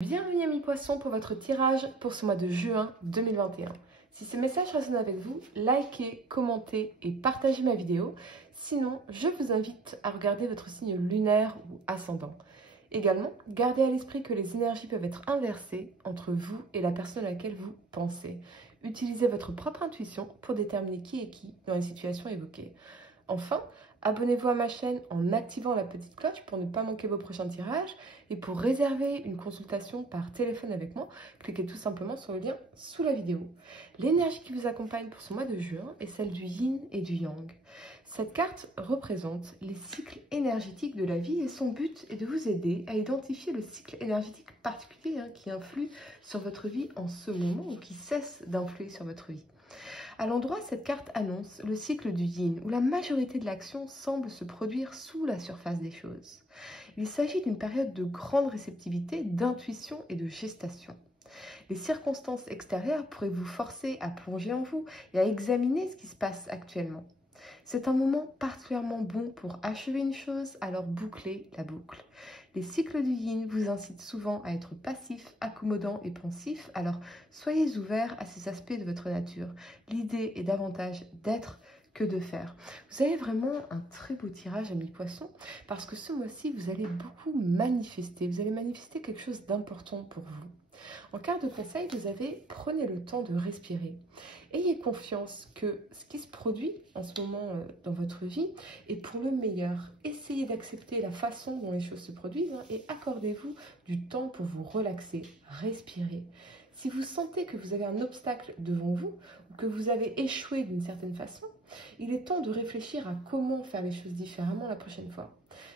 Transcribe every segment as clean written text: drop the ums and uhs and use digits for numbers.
Bienvenue amis poissons pour votre tirage pour ce mois de juin 2021. Si ce message résonne avec vous, likez, commentez et partagez ma vidéo. Sinon, je vous invite à regarder votre signe lunaire ou ascendant. Également, gardez à l'esprit que les énergies peuvent être inversées entre vous et la personne à laquelle vous pensez. Utilisez votre propre intuition pour déterminer qui est qui dans les situations évoquées. Enfin, abonnez-vous à ma chaîne en activant la petite cloche pour ne pas manquer vos prochains tirages. Et pour réserver une consultation par téléphone avec moi, cliquez tout simplement sur le lien sous la vidéo. L'énergie qui vous accompagne pour ce mois de juin est celle du yin et du yang. Cette carte représente les cycles énergétiques de la vie et son but est de vous aider à identifier le cycle énergétique particulier qui influe sur votre vie en ce moment ou qui cesse d'influer sur votre vie. À l'endroit, cette carte annonce le cycle du yin, où la majorité de l'action semble se produire sous la surface des choses. Il s'agit d'une période de grande réceptivité, d'intuition et de gestation. Les circonstances extérieures pourraient vous forcer à plonger en vous et à examiner ce qui se passe actuellement. C'est un moment particulièrement bon pour achever une chose, alors bouclez la boucle. Les cycles du yin vous incitent souvent à être passif, accommodant et pensif, alors soyez ouverts à ces aspects de votre nature. L'idée est davantage d'être que de faire. Vous avez vraiment un très beau tirage, amis poissons, parce que ce mois-ci, vous allez beaucoup manifester. Vous allez manifester quelque chose d'important pour vous. En carte de conseil, vous avez prenez le temps de respirer. Ayez confiance que ce qui se produit en ce moment dans votre vie est pour le meilleur. Essayez d'accepter la façon dont les choses se produisent et accordez-vous du temps pour vous relaxer, respirer. Si vous sentez que vous avez un obstacle devant vous ou que vous avez échoué d'une certaine façon, il est temps de réfléchir à comment faire les choses différemment la prochaine fois.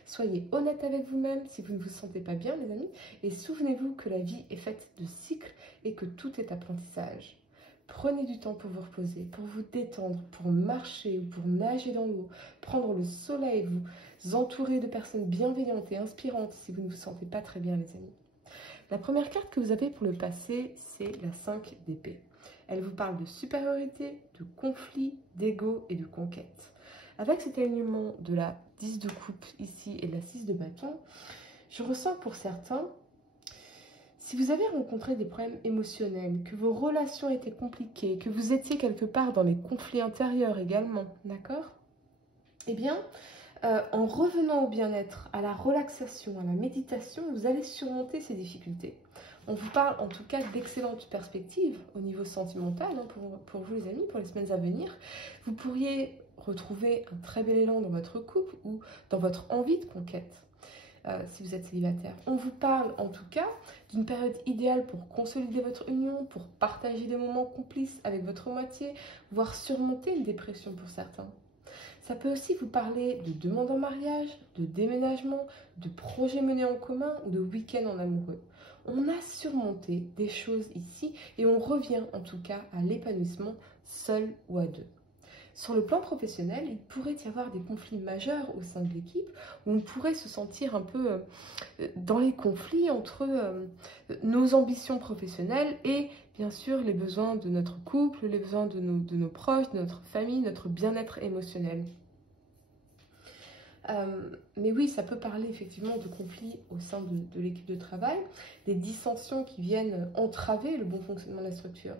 Soyez honnête avec vous-même si vous ne vous sentez pas bien, les amis, et souvenez-vous que la vie est faite de cycles et que tout est apprentissage. Prenez du temps pour vous reposer, pour vous détendre, pour marcher ou pour nager dans l'eau, prendre le soleil, vous entourer de personnes bienveillantes et inspirantes si vous ne vous sentez pas très bien, les amis. La première carte que vous avez pour le passé, c'est la 5 d'épée. Elle vous parle de supériorité, de conflit, d'ego et de conquête. Avec cet alignement de la 10 de coupe ici et de la 6 de bâton, je ressens pour certains, si vous avez rencontré des problèmes émotionnels, que vos relations étaient compliquées, que vous étiez quelque part dans les conflits intérieurs également, d'accord? Eh bien, en revenant au bien-être, à la relaxation, à la méditation, vous allez surmonter ces difficultés. On vous parle en tout cas d'excellentes perspectives au niveau sentimental pour vous les amis, pour les semaines à venir. Vous pourriez retrouver un très bel élan dans votre couple ou dans votre envie de conquête. Si vous êtes célibataire. On vous parle en tout cas d'une période idéale pour consolider votre union, pour partager des moments complices avec votre moitié, voire surmonter une dépression pour certains. Ça peut aussi vous parler de demande en mariage, de déménagement, de projets menés en commun ou de week-end en amoureux. On a surmonté des choses ici et on revient en tout cas à l'épanouissement seul ou à deux. Sur le plan professionnel, il pourrait y avoir des conflits majeurs au sein de l'équipe où on pourrait se sentir un peu dans les conflits entre nos ambitions professionnelles et bien sûr les besoins de notre couple, les besoins de nos proches, de notre famille, notre bien-être émotionnel. Mais oui, ça peut parler effectivement de conflits au sein de l'équipe de travail, des dissensions qui viennent entraver le bon fonctionnement de la structure.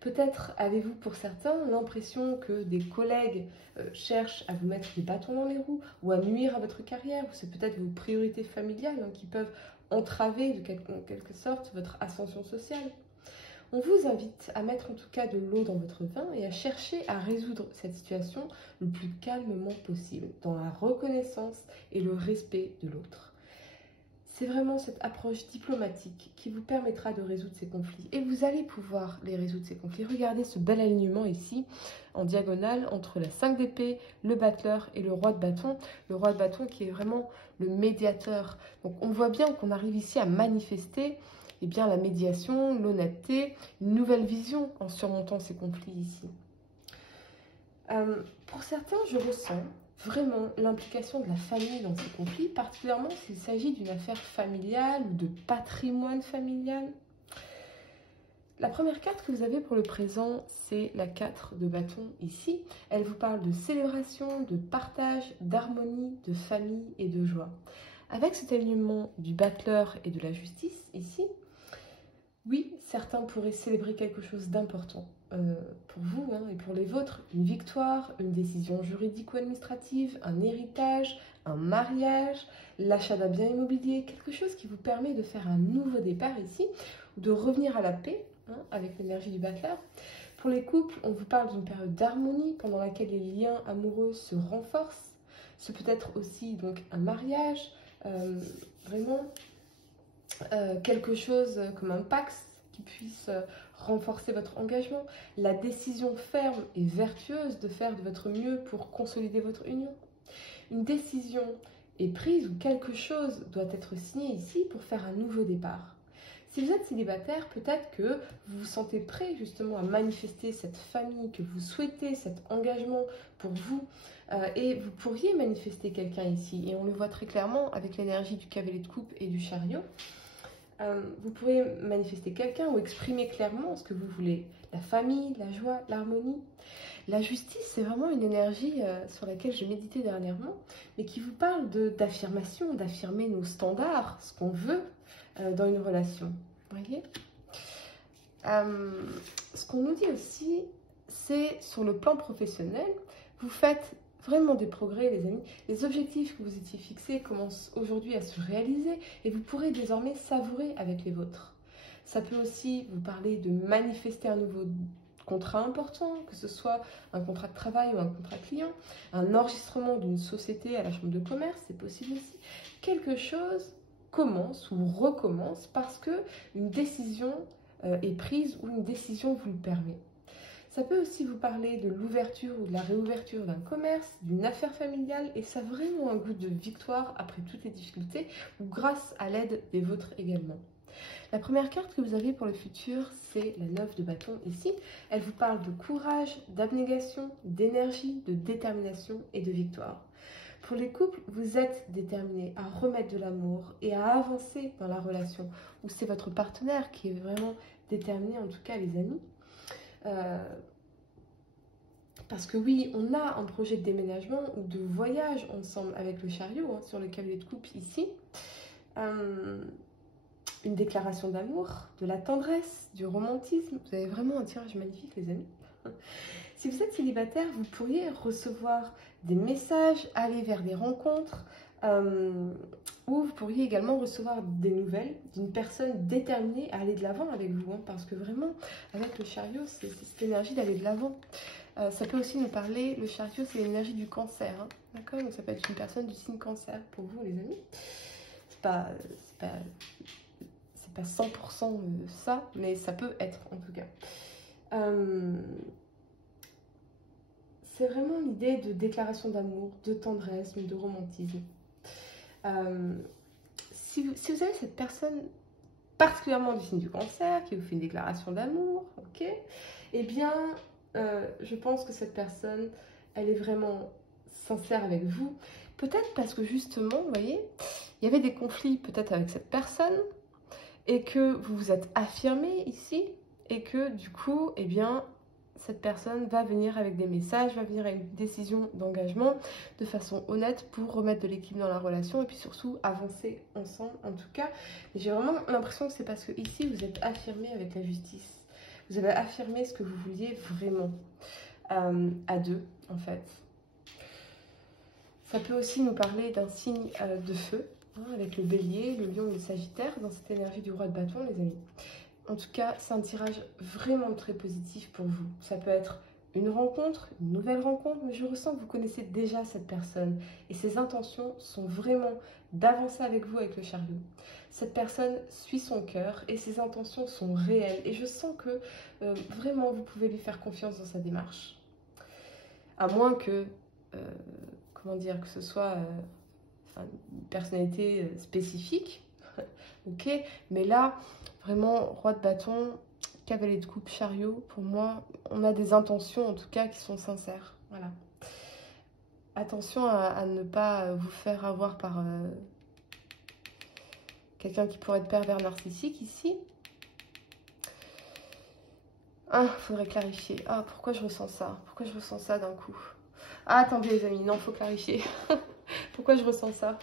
Peut-être avez-vous pour certains l'impression que des collègues cherchent à vous mettre des bâtons dans les roues ou à nuire à votre carrière, ou c'est peut-être vos priorités familiales qui peuvent entraver en quelque sorte votre ascension sociale. On vous invite à mettre en tout cas de l'eau dans votre vin et à chercher à résoudre cette situation le plus calmement possible, dans la reconnaissance et le respect de l'autre. C'est vraiment cette approche diplomatique qui vous permettra de résoudre ces conflits. Et vous allez pouvoir les résoudre, ces conflits. Regardez ce bel alignement ici, en diagonale, entre la 5 d'épée, le battleur et le roi de bâton. Le roi de bâton qui est vraiment le médiateur. Donc on voit bien qu'on arrive ici à manifester bien, la médiation, l'honnêteté, une nouvelle vision en surmontant ces conflits ici. Pour certains, je ressens vraiment l'implication de la famille dans ces conflits, particulièrement s'il s'agit d'une affaire familiale ou de patrimoine familial. La première carte que vous avez pour le présent, c'est la 4 de bâton ici. Elle vous parle de célébration, de partage, d'harmonie, de famille et de joie. Avec cet alignement du battleur et de la justice ici, certains pourraient célébrer quelque chose d'important pour vous hein, et pour les vôtres. Une victoire, une décision juridique ou administrative, un héritage, un mariage, l'achat d'un bien immobilier, quelque chose qui vous permet de faire un nouveau départ ici, ou de revenir à la paix hein, avec l'énergie du battleur. Pour les couples, on vous parle d'une période d'harmonie pendant laquelle les liens amoureux se renforcent. Ce peut être aussi donc un mariage, vraiment quelque chose comme un Pax qui puisse renforcer votre engagement, la décision ferme et vertueuse de faire de votre mieux pour consolider votre union. Une décision est prise ou quelque chose doit être signé ici pour faire un nouveau départ. Si vous êtes célibataire, peut-être que vous vous sentez prêt justement à manifester cette famille, que vous souhaitez cet engagement pour vous et vous pourriez manifester quelqu'un ici. Et on le voit très clairement avec l'énergie du cavalier de coupe et du chariot. Vous pourriez manifester quelqu'un ou exprimer clairement ce que vous voulez. La famille, la joie, l'harmonie. La justice, c'est vraiment une énergie sur laquelle je méditais dernièrement, mais qui vous parle d'affirmation, d'affirmer nos standards, ce qu'on veut dans une relation. Vous voyez ce qu'on nous dit aussi, c'est sur le plan professionnel, vous faites vraiment des progrès, les amis. Les objectifs que vous étiez fixés commencent aujourd'hui à se réaliser et vous pourrez désormais savourer avec les vôtres. Ça peut aussi vous parler de manifester un nouveau contrat important, que ce soit un contrat de travail ou un contrat client, un enregistrement d'une société à la chambre de commerce, c'est possible aussi. Quelque chose commence ou recommence parce que une décision est prise ou une décision vous le permet. Ça peut aussi vous parler de l'ouverture ou de la réouverture d'un commerce, d'une affaire familiale, et ça a vraiment un goût de victoire après toutes les difficultés, ou grâce à l'aide des vôtres également. La première carte que vous avez pour le futur, c'est la 9 de bâton ici. Elle vous parle de courage, d'abnégation, d'énergie, de détermination et de victoire. Pour les couples, vous êtes déterminés à remettre de l'amour et à avancer dans la relation, ou c'est votre partenaire qui est vraiment déterminé, en tout cas les amis. Parce que oui, on a un projet de déménagement ou de voyage ensemble avec le chariot, hein, sur le cavalier de coupe ici. Une déclaration d'amour, de la tendresse, du romantisme. Vous avez vraiment un tirage magnifique, les amis. Si vous êtes célibataire, vous pourriez recevoir des messages, aller vers des rencontres, ou vous pourriez également recevoir des nouvelles d'une personne déterminée à aller de l'avant avec vous, hein, parce que vraiment, avec le chariot, c'est cette énergie d'aller de l'avant. Ça peut aussi nous parler, le chariot, c'est l'énergie du cancer, hein, d'accord? Donc ça peut être une personne du signe cancer pour vous, les amis. C'est pas 100% ça, mais ça peut être en tout cas. C'est vraiment l'idée de déclaration d'amour, de tendresse, de romantisme. Si vous avez cette personne particulièrement du signe du cancer qui vous fait une déclaration d'amour, ok, eh bien, je pense que cette personne, elle est vraiment sincère avec vous. Peut-être parce que justement, vous voyez, il y avait des conflits peut-être avec cette personne et que vous vous êtes affirmé ici et que du coup, eh bien, cette personne va venir avec des messages, va venir avec une décision d'engagement de façon honnête pour remettre de l'équilibre dans la relation et puis surtout avancer ensemble en tout cas. J'ai vraiment l'impression que c'est parce que ici vous êtes affirmé avec la justice. Vous avez affirmé ce que vous vouliez vraiment à deux en fait. Ça peut aussi nous parler d'un signe de feu, hein, avec le bélier, le lion et le sagittaire dans cette énergie du roi de bâton, les amis. En tout cas, c'est un tirage vraiment très positif pour vous. Ça peut être une rencontre, une nouvelle rencontre, mais je ressens que vous connaissez déjà cette personne. Et ses intentions sont vraiment d'avancer avec vous avec le chariot. Cette personne suit son cœur et ses intentions sont réelles. Et je sens que vraiment vous pouvez lui faire confiance dans sa démarche. À moins que, comment dire, que ce soit une personnalité spécifique. Ok, mais là, vraiment, roi de bâton, cavalier de coupe, chariot, pour moi, on a des intentions, en tout cas, qui sont sincères. Voilà. Attention à ne pas vous faire avoir par quelqu'un qui pourrait être pervers narcissique, ici. Ah, faudrait clarifier. Ah, pourquoi je ressens ça? Pourquoi je ressens ça d'un coup? Ah, attendez, les amis, non, faut clarifier. Pourquoi je ressens ça?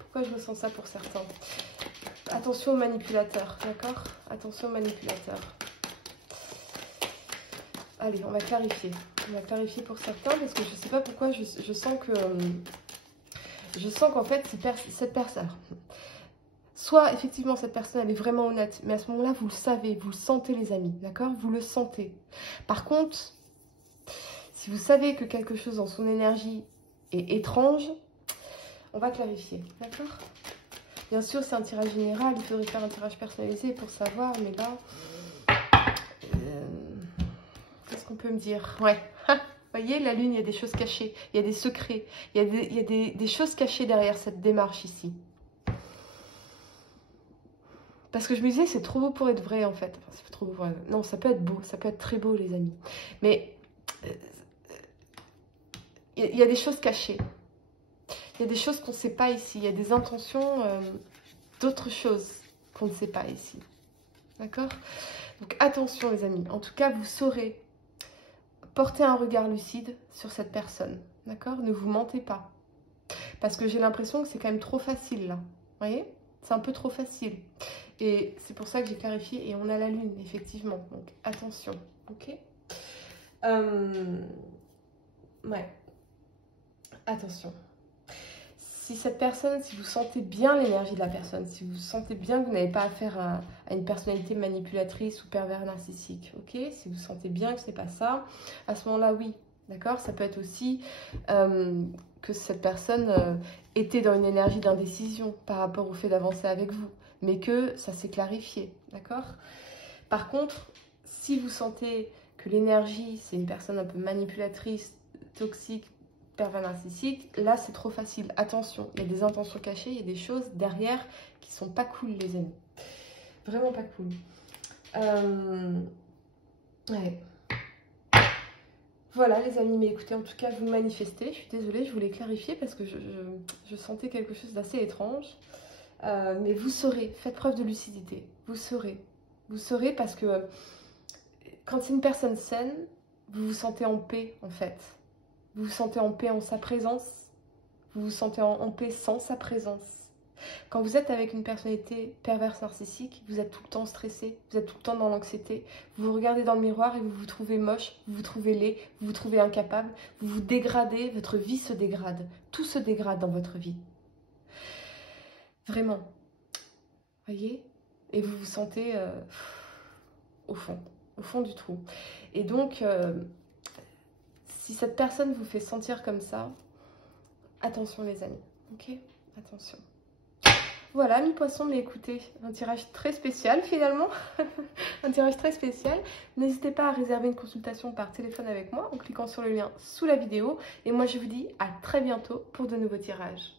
Pourquoi je ressens ça pour certains? Attention aux manipulateurs, d'accord? Attention aux manipulateurs. Allez, on va clarifier. On va clarifier pour certains parce que je ne sais pas pourquoi je sens que... Je sens qu'en fait, cette personne... Soit, effectivement, cette personne, elle est vraiment honnête. Mais à ce moment-là, vous le savez, vous le sentez, les amis. D'accord? Vous le sentez. Par contre, si vous savez que quelque chose dans son énergie est étrange, on va clarifier. D'accord? Bien sûr, c'est un tirage général. Il faudrait faire un tirage personnalisé pour savoir. Mais là... qu'est-ce qu'on peut me dire? Ouais. Vous voyez, la lune, il y a des choses cachées. Il y a des secrets. Il y a des choses cachées derrière cette démarche ici. Parce que je me disais, c'est trop beau pour être vrai, en fait. Enfin, c'est trop beau pour être... Non, ça peut être beau. Ça peut être très beau, les amis. Mais il y a des choses cachées. Il y a des choses qu'on ne sait pas ici. Il y a des intentions d'autres choses qu'on ne sait pas ici. D'accord? Donc, attention, les amis. En tout cas, vous saurez porter un regard lucide sur cette personne. D'accord? Ne vous mentez pas. Parce que j'ai l'impression que c'est quand même trop facile, là. Vous voyez? C'est un peu trop facile. Et c'est pour ça que j'ai clarifié. Et on a la lune, effectivement. Donc, attention. Ok? Ouais. Attention. Si cette personne, si vous sentez bien l'énergie de la personne, si vous sentez bien que vous n'avez pas affaire à une personnalité manipulatrice ou pervers narcissique, ok? Si vous sentez bien que ce n'est pas ça, à ce moment-là, oui. D'accord? Ça peut être aussi que cette personne était dans une énergie d'indécision par rapport au fait d'avancer avec vous. Mais que ça s'est clarifié, d'accord? Par contre, si vous sentez que l'énergie, c'est une personne un peu manipulatrice, toxique, pervers narcissique, là c'est trop facile. Attention, il y a des intentions cachées, il y a des choses derrière qui sont pas cool, les amis. Vraiment pas cool. Ouais. Voilà les amis, mais écoutez, en tout cas vous manifestez, je suis désolée, je voulais clarifier parce que je sentais quelque chose d'assez étrange. Mais vous saurez, faites preuve de lucidité, vous saurez parce que quand c'est une personne saine, vous vous sentez en paix en fait. Vous vous sentez en paix en sa présence, vous vous sentez en paix sans sa présence. Quand vous êtes avec une personnalité perverse narcissique, vous êtes tout le temps stressé, vous êtes tout le temps dans l'anxiété, vous vous regardez dans le miroir et vous vous trouvez moche, vous vous trouvez laid, vous vous trouvez incapable, vous vous dégradez, votre vie se dégrade, tout se dégrade dans votre vie. Vraiment. Voyez? Et vous vous sentez au fond du trou. Et donc, si cette personne vous fait sentir comme ça, attention les amis, ok? Attention. Voilà, mes poissons, mais écoutez, un tirage très spécial finalement. Un tirage très spécial. N'hésitez pas à réserver une consultation par téléphone avec moi en cliquant sur le lien sous la vidéo. Et moi, je vous dis à très bientôt pour de nouveaux tirages.